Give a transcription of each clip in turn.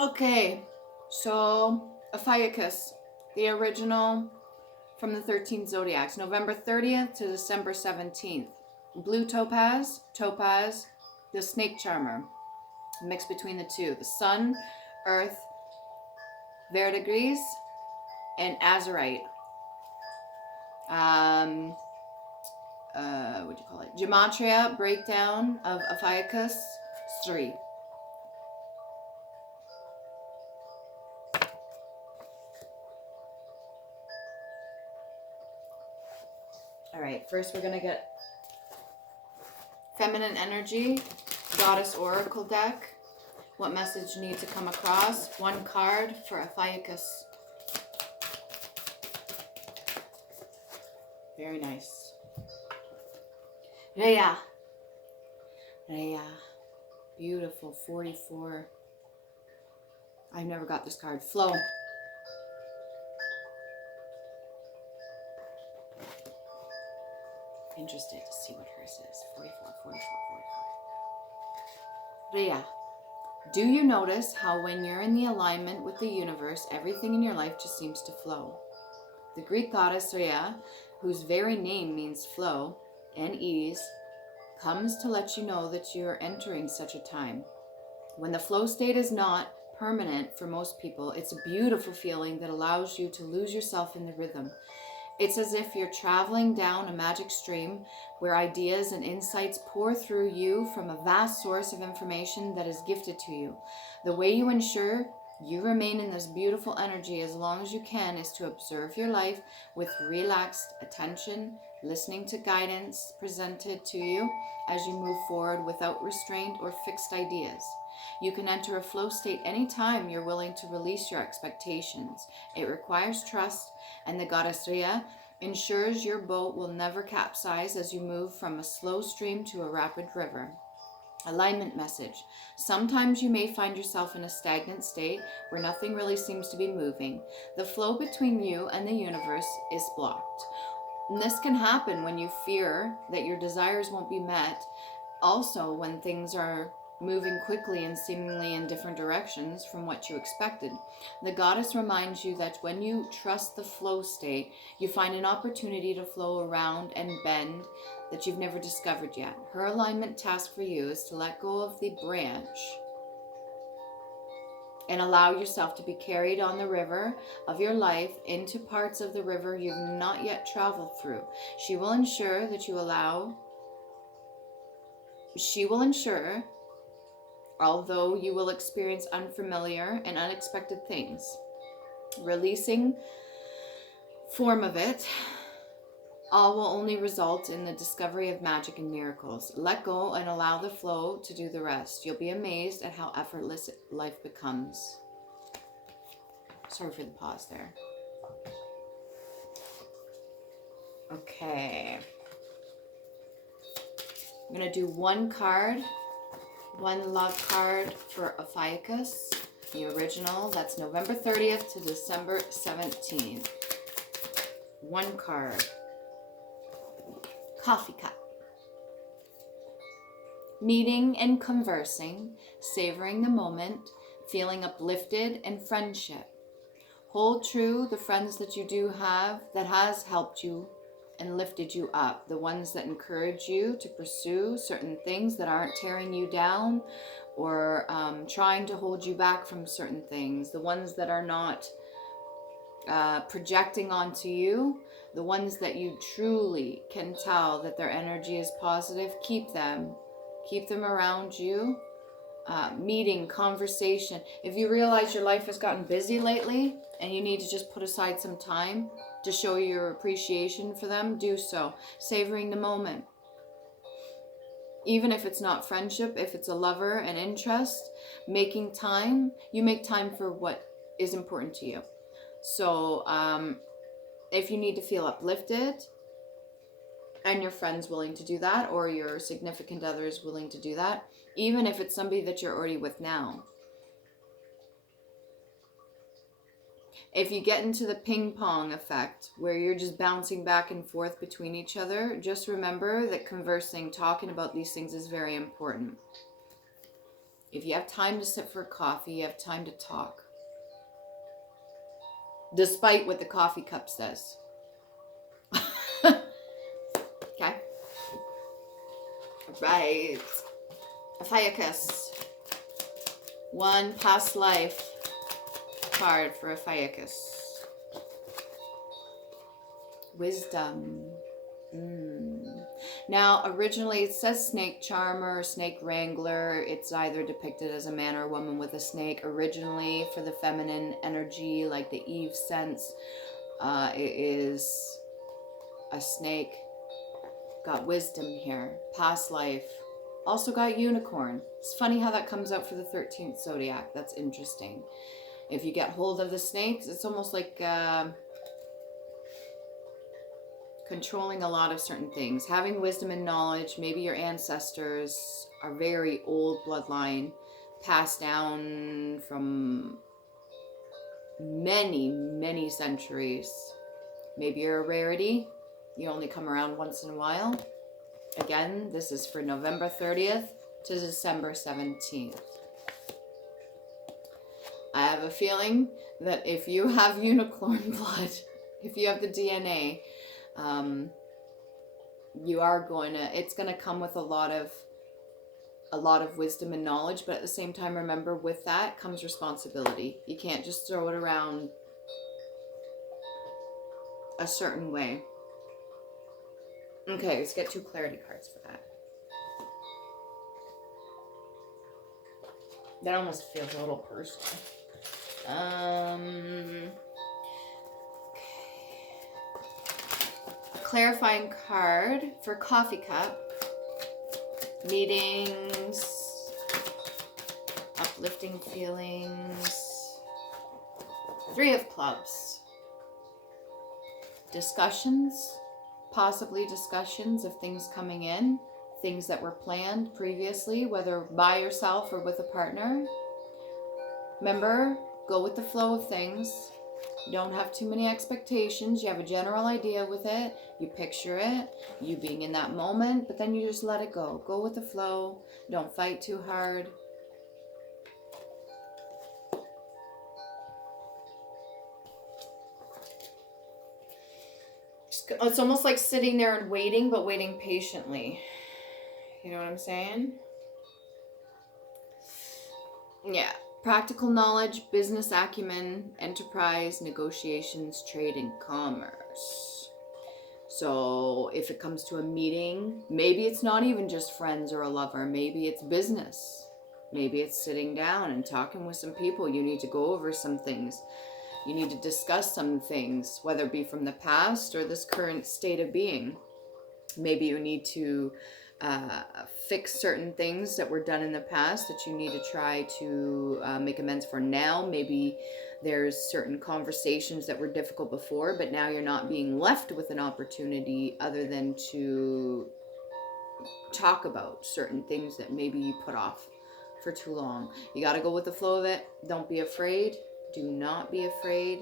Okay, so Ophiuchus, the original from the 13th zodiacs, November 30th to December 17th. Blue topaz, the snake charmer, mix between the two. The sun, earth, verdigris, and azurite. What do you call it? Gematria breakdown of Ophiuchus 3. All right, first we're gonna get feminine energy, goddess oracle deck. What message needs to come across? One card for Ophiuchus. Very nice. Rhea. Beautiful. 44. I've never got this card. Flow. Interested to see what hers is. 44. Rhea. Do you notice how when you're in the alignment with the universe, everything in your life just seems to flow? The Greek goddess Rhea, whose very name means flow and ease, comes to let you know that you are entering such a time. When the flow state is not permanent for most people, it's a beautiful feeling that allows you to lose yourself in the rhythm. It's as if you're traveling down a magic stream where ideas and insights pour through you from a vast source of information that is gifted to you. The way you ensure you remain in this beautiful energy as long as you can is to observe your life with relaxed attention, listening to guidance presented to you as you move forward without restraint or fixed ideas. You can enter a flow state anytime you're willing to release your expectations. It requires trust, and the goddess Rhea ensures your boat will never capsize as you move from a slow stream to a rapid river. Alignment message. Sometimes you may find yourself in a stagnant state where nothing really seems to be moving. The flow between you and the universe is blocked. And this can happen when you fear that your desires won't be met. Also, when things are moving quickly and seemingly in different directions from what you expected. The goddess reminds you that when you trust the flow state, you find an opportunity to flow around and bend that you've never discovered yet. Her alignment task for you is to let go of the branch and allow yourself to be carried on the river of your life into parts of the river you've not yet traveled through. She will ensure, although you will experience unfamiliar and unexpected things, releasing form of it, all will only result in the discovery of magic and miracles. Let go and allow the flow to do the rest. You'll be amazed at how effortless life becomes. Sorry for the pause there. Okay. I'm going to do one card, one love card for Ophiuchus, the original. That's November 30th to December 17th. One card. Coffee cup. Meeting and conversing, savoring the moment, feeling uplifted, and friendship. Hold true the friends that you do have that has helped you and lifted you up. The ones that encourage you to pursue certain things that aren't tearing you down or trying to hold you back from certain things. The ones that are not projecting onto you. The ones that you truly can tell that their energy is positive, keep them around you. Meeting, conversation. If you realize your life has gotten busy lately and you need to just put aside some time to show your appreciation for them, do so. Savoring the moment. Even if it's not friendship, if it's a lover and interest, making time, you make time for what is important to you. So, if you need to feel uplifted and your friend's willing to do that, or your significant other is willing to do that, even if it's somebody that you're already with now. If you get into the ping pong effect where you're just bouncing back and forth between each other, just remember that conversing, talking about these things is very important. If you have time to sit for coffee, you have time to talk. Despite what the coffee cup says. Okay. Right. OPHIUCHUS. One past life card for OPHIUCHUS. Wisdom. Now, originally it says snake charmer, snake wrangler. It's either depicted as a man or a woman with a snake. Originally, for the feminine energy, like the Eve sense, it is a snake. Got wisdom here. Past life. Also got unicorn. It's funny how that comes out for the 13th zodiac. That's interesting. If you get hold of the snakes, it's almost like controlling a lot of certain things. Having wisdom and knowledge. Maybe your ancestors are very old bloodline, passed down from many, many centuries. Maybe you're a rarity. You only come around once in a while. Again, this is for November 30th to December 17th. I have a feeling that if you have unicorn blood, if you have the DNA, you are going to, it's going to come with a lot of wisdom and knowledge, but at the same time, remember, with that comes responsibility. You can't just throw it around a certain way. Okay, let's get 2 clarity cards for that. That almost feels a little personal. Okay. Clarifying card for coffee cup. Meetings. Uplifting feelings. 3 of clubs. Discussions. Possibly discussions of things coming in. Things that were planned previously, whether by yourself or with a partner. Remember, go with the flow of things. You don't have too many expectations. You have a general idea with it. You picture it, you being in that moment, but then you just let it go. Go with the flow. Don't fight too hard. It's almost like sitting there and waiting, but waiting patiently. You know what I'm saying? Yeah. Practical knowledge, business acumen, enterprise, negotiations, trade, and commerce. So if it comes to a meeting, maybe it's not even just friends or a lover. Maybe it's business. Maybe it's sitting down and talking with some people. You need to go over some things. You need to discuss some things, whether it be from the past or this current state of being. Maybe you need to fix certain things that were done in the past that you need to try to make amends for now. Maybe there's certain conversations that were difficult before, but now you're not being left with an opportunity other than to talk about certain things that maybe you put off for too long. You got to go with the flow of it. Don't be afraid. Do not be afraid.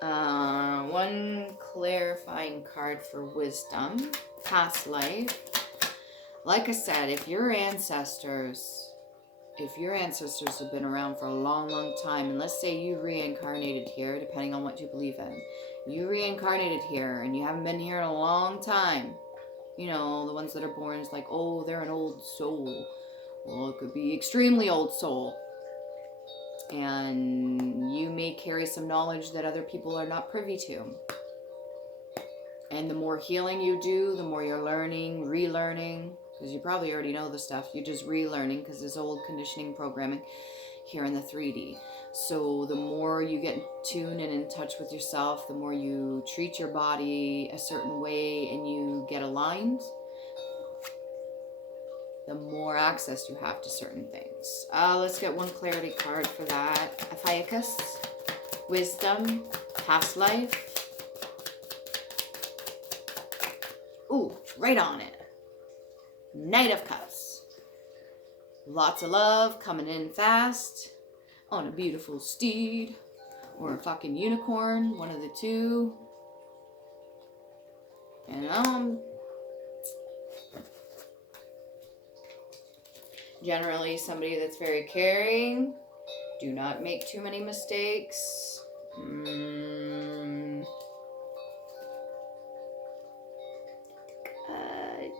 1 clarifying card for wisdom. Past life. Like I said, if your ancestors have been around for a long, long time, and let's say you reincarnated here, depending on what you believe in, you reincarnated here and you haven't been here in a long time. You know, the ones that are born is like, oh, they're an old soul. Well, it could be extremely old soul. And you may carry some knowledge that other people are not privy to. And the more healing you do, the more you're learning, relearning, because you probably already know the stuff. You're just relearning because there's old conditioning programming here in the 3D. So the more you get in tune and in touch with yourself, the more you treat your body a certain way and you get aligned, the more access you have to certain things. Let's get 1 clarity card for that. OPHIUCHUS. Wisdom. Past life. Ooh, right on it. Knight of Cups. Lots of love coming in fast. On a beautiful steed. Or a fucking unicorn. One of the two. And Generally somebody that's very caring. Do not make too many mistakes.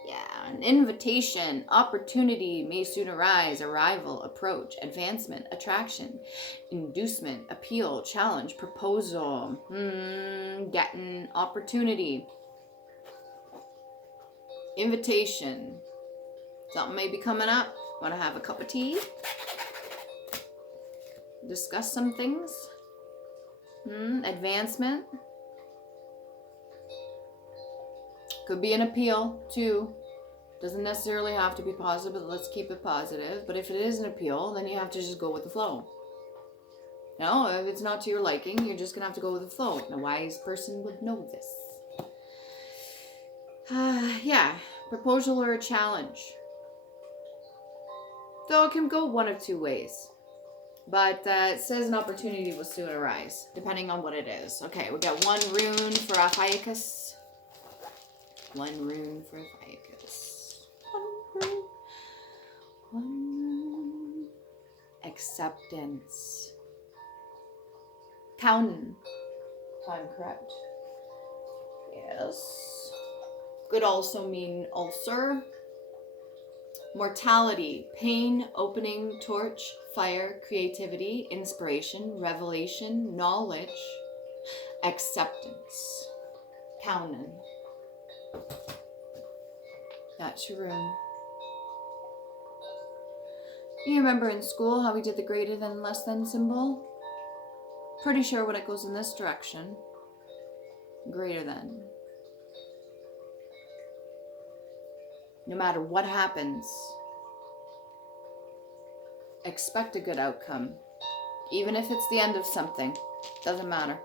Yeah, an invitation, opportunity may soon arise, arrival, approach, advancement, attraction, inducement, appeal, challenge, proposal, getting opportunity, invitation. Something may be coming up. Want to have a cup of tea? Discuss some things. Advancement. Could be an appeal too. Doesn't necessarily have to be positive, but let's keep it positive. But if it is an appeal, then you have to just go with the flow. No, if it's not to your liking, you're just going to have to go with the flow. And a wise person would know this. Yeah, proposal or a challenge. So it can go one of two ways. But it says an opportunity will soon arise, depending on what it is. Okay, we got one rune for OPHIUCHUS. One rune for OPHIUCHUS. One rune. Acceptance. Counting, if I'm correct. Yes. Could also mean ulcer. Mortality, pain, opening, torch, fire, creativity, inspiration, revelation, knowledge, acceptance. Counting. That's your rune. You remember in school how we did the greater than, less than symbol? Pretty sure when it goes in this direction, greater than. No matter what happens, expect a good outcome. Even if it's the end of something, doesn't matter.